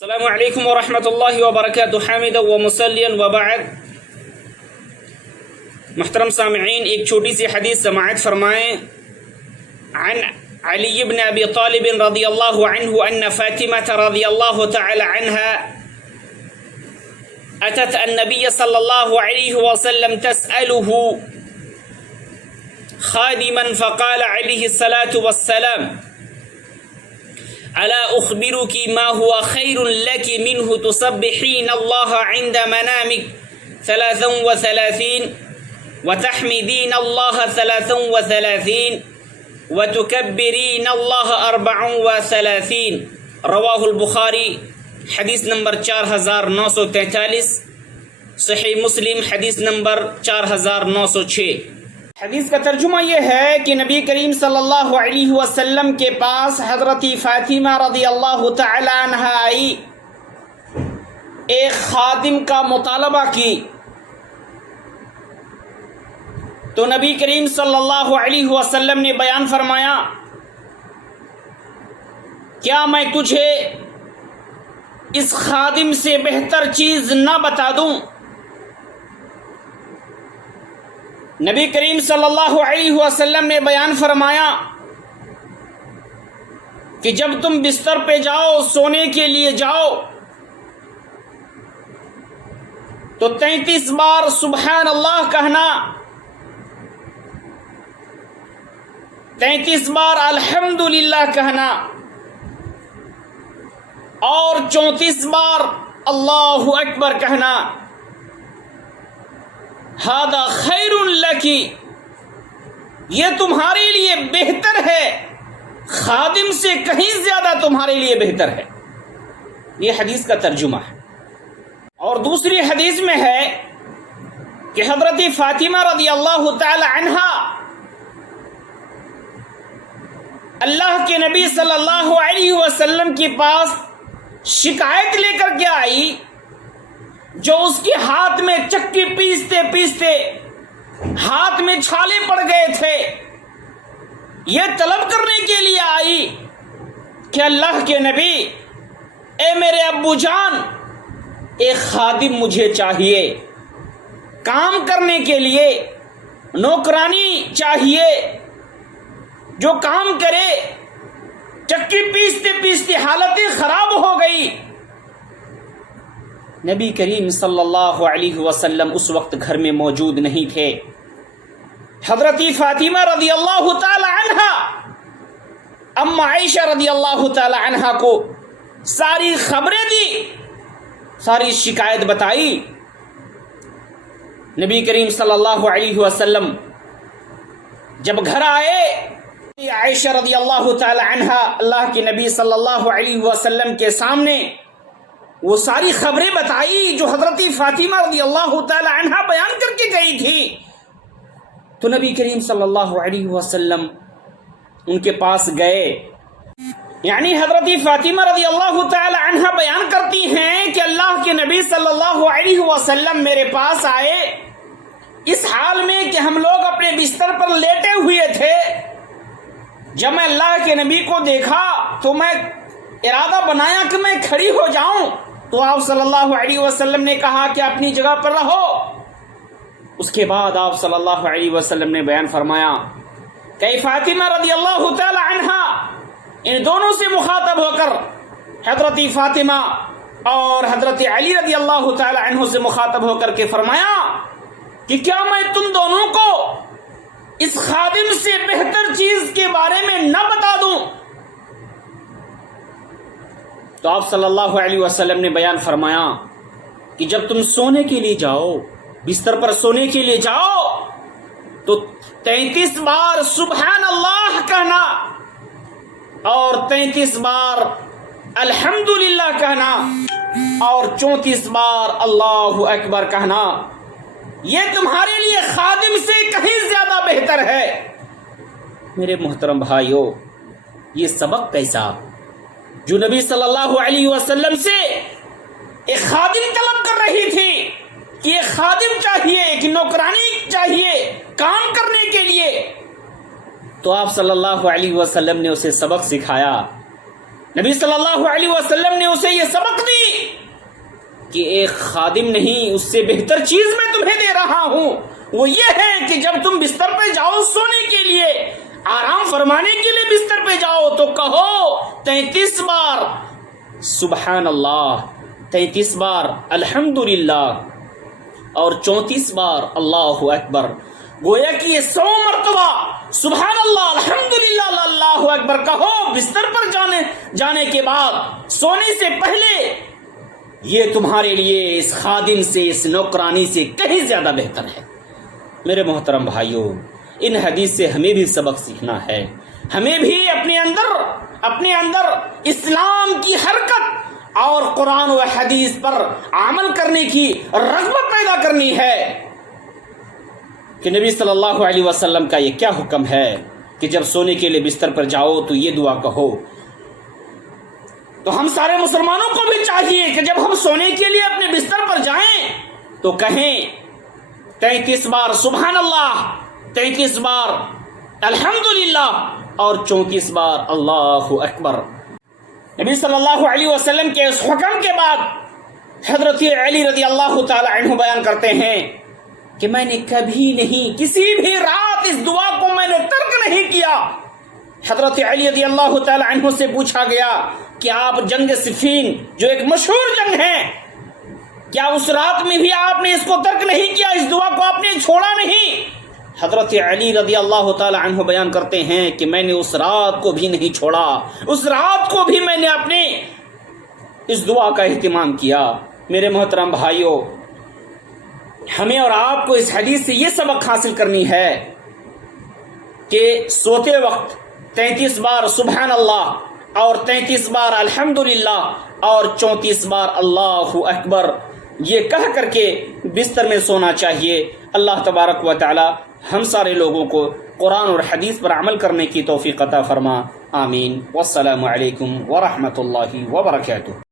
السلام علیکم ورحمۃ اللہ وبرکاتہ حامدا و مسلیا وبعد. محترم سامعین، ایک چھوٹی سی حدیث سماعت فرمائیں. عن علی بن ابی طالب رضی اللہ عنہ ان فاطمة رضی اللہ تعالی عنها اتت النبی صلی اللہ علیہ وسلم تسأله خادما فقال علیہ الصلاة والسلام: ألا أخبرك ما هو خير لك منه تسبحين الله عند منامك 33 وتحمدين الله 33 وتكبرين الله 34. رواه البخاری، حدیث نمبر 4943. صحیح مسلم حدیث نمبر 4906. حدیث کا ترجمہ یہ ہے کہ نبی کریم صلی اللہ علیہ وسلم کے پاس حضرت فاطمہ رضی اللہ تعالی عنہ آئی، ایک خادم کا مطالبہ کی تو نبی کریم صلی اللہ علیہ وسلم نے بیان فرمایا: کیا میں تجھے اس خادم سے بہتر چیز نہ بتا دوں؟ نبی کریم صلی اللہ علیہ وسلم نے بیان فرمایا کہ جب تم بستر پہ جاؤ، سونے کے لیے جاؤ، تو 33 بار سبحان اللہ کہنا، 33 بار الحمدللہ کہنا اور 34 بار اللہ اکبر کہنا. ھذا خیر لکی، یہ تمہارے لیے بہتر ہے، خادم سے کہیں زیادہ تمہارے لیے بہتر ہے. یہ حدیث کا ترجمہ ہے. اور دوسری حدیث میں ہے کہ حضرت فاطمہ رضی اللہ تعالی عنہا اللہ کے نبی صلی اللہ علیہ وسلم کے پاس شکایت لے کر کے آئی، جو اس کے ہاتھ میں چکی پیستے پیستے ہاتھ میں چھالے پڑ گئے تھے. یہ طلب کرنے کے لیے آئی کہ اللہ کے نبی، اے میرے ابو جان، ایک خادم مجھے چاہیے، کام کرنے کے لیے نوکرانی چاہیے جو کام کرے. چکی پیستے پیستے حالتیں خراب ہو گئی. نبی کریم صلی اللہ علیہ وسلم اس وقت گھر میں موجود نہیں تھے. حضرت فاطمہ رضی اللہ تعالی عنہا اما عائشہ رضی اللہ تعالی عنہا کو ساری خبریں دی، ساری شکایت بتائی. نبی کریم صلی اللہ علیہ وسلم جب گھر آئے، عائشہ رضی اللہ تعالی عنہا اللہ کے نبی صلی اللہ علیہ وسلم کے سامنے وہ ساری خبریں بتائی جو حضرت فاطمہ رضی اللہ تعالی عنہا بیان کر کے گئی تھی. تو نبی کریم صلی اللہ علیہ وسلم ان کے پاس گئے. یعنی حضرت فاطمہ رضی اللہ تعالی عنہا بیان کرتی ہیں کہ اللہ کے نبی صلی اللہ علیہ وسلم میرے پاس آئے اس حال میں کہ ہم لوگ اپنے بستر پر لیٹے ہوئے تھے. جب میں اللہ کے نبی کو دیکھا تو میں ارادہ بنایا کہ میں کھڑی ہو جاؤں، تو آپ صلی اللہ علیہ وسلم نے کہا کہ اپنی جگہ پر رہو. اس کے بعد آپ صلی اللہ علیہ وسلم نے بیان فرمایا کہ فاطمہ رضی اللہ تعالی عنہا ان دونوں سے مخاطب ہو کر حضرت فاطمہ اور حضرت علی رضی اللہ تعالی عنہ سے مخاطب ہو کر کے فرمایا کہ کیا میں تم دونوں کو اس خادم سے بہتر چیز کے بارے میں نہ بتا دوں؟ تو آپ صلی اللہ علیہ وسلم نے بیان فرمایا کہ جب تم سونے کے لیے جاؤ، بستر پر سونے کے لیے جاؤ، تو 33 بار سبحان اللہ کہنا اور 33 بار الحمدللہ کہنا اور 34 بار اللہ اکبر کہنا. یہ تمہارے لیے خادم سے کہیں زیادہ بہتر ہے. میرے محترم بھائیو، یہ سبق کیسا جو نبی صلی اللہ علیہ وسلم سے ایک خادم طلب کر رہی تھی کہ ایک خادم چاہیے، ایک نوکرانی چاہیے کام کرنے کے لیے، تو آپ صلی اللہ علیہ وسلم نے اسے سبق سکھایا نبی صلی اللہ علیہ وسلم نے اسے یہ سبق دی کہ ایک خادم نہیں، اس سے بہتر چیز میں تمہیں دے رہا ہوں، وہ یہ ہے کہ جب تم بستر پہ جاؤ سونے کے لیے، آرام فرمانے کے لیے بستر پہ جاؤ، تو کہو 33 بار سبحان اللہ، 33 بار الحمدللہ اور 34 بار اللہ اکبر۔ گویا کہ یہ 100 مرتبہ سبحان اللہ الحمدللہ اللہ اکبر کہو بستر پر جانے کے بعد، سونے سے پہلے، یہ تمہارے لیے اس خادم سے، اس نوکرانی سے کہیں زیادہ بہتر ہے۔ میرے محترم بھائیوں، ان حدیث سے ہمیں بھی سبق سیکھنا ہے، ہمیں بھی اپنے اندر اسلام کی حرکت اور قرآن و حدیث پر عمل کرنے کی رغبت پیدا کرنی ہے کہ نبی صلی اللہ علیہ وسلم کا یہ کیا حکم ہے کہ جب سونے کے لیے بستر پر جاؤ تو یہ دعا کہو۔ تو ہم سارے مسلمانوں کو بھی چاہیے کہ جب ہم سونے کے لیے اپنے بستر پر جائیں تو کہیں 33 بار سبحان اللہ، 33 بار الحمدللہ اور 34 بار اللہ اکبر۔ نبی صلی اللہ علیہ وسلم کے اس حکم کے بعد حضرت علی رضی اللہ تعالی عنہ بیان کرتے ہیں کہ میں نے کبھی نہیں، کسی بھی رات اس دعا کو میں نے ترک نہیں کیا۔ حضرت علی رضی اللہ تعالی عنہ سے پوچھا گیا کہ آپ جنگ صفین جو ایک مشہور جنگ ہے، کیا اس رات میں بھی آپ نے اس کو ترک نہیں کیا، اس دعا کو آپ نے چھوڑا نہیں؟ حضرت علی رضی اللہ تعالی عنہ بیان کرتے ہیں کہ میں نے اس رات کو بھی نہیں چھوڑا، اس رات کو بھی میں نے اپنے اس دعا کا اہتمام کیا۔ میرے محترم بھائیوں، ہمیں اور آپ کو اس حدیث سے یہ سبق حاصل کرنی ہے کہ سوتے وقت 33 بار سبحان اللہ اور 33 بار الحمدللہ اور 34 بار اللہ اکبر یہ کہہ کر کے بستر میں سونا چاہیے۔ اللہ تبارک و تعالی ہم سارے لوگوں کو قرآن اور حدیث پر عمل کرنے کی توفیق عطا فرما، آمین۔ والسلام علیکم ورحمۃ اللہ وبرکاتہ۔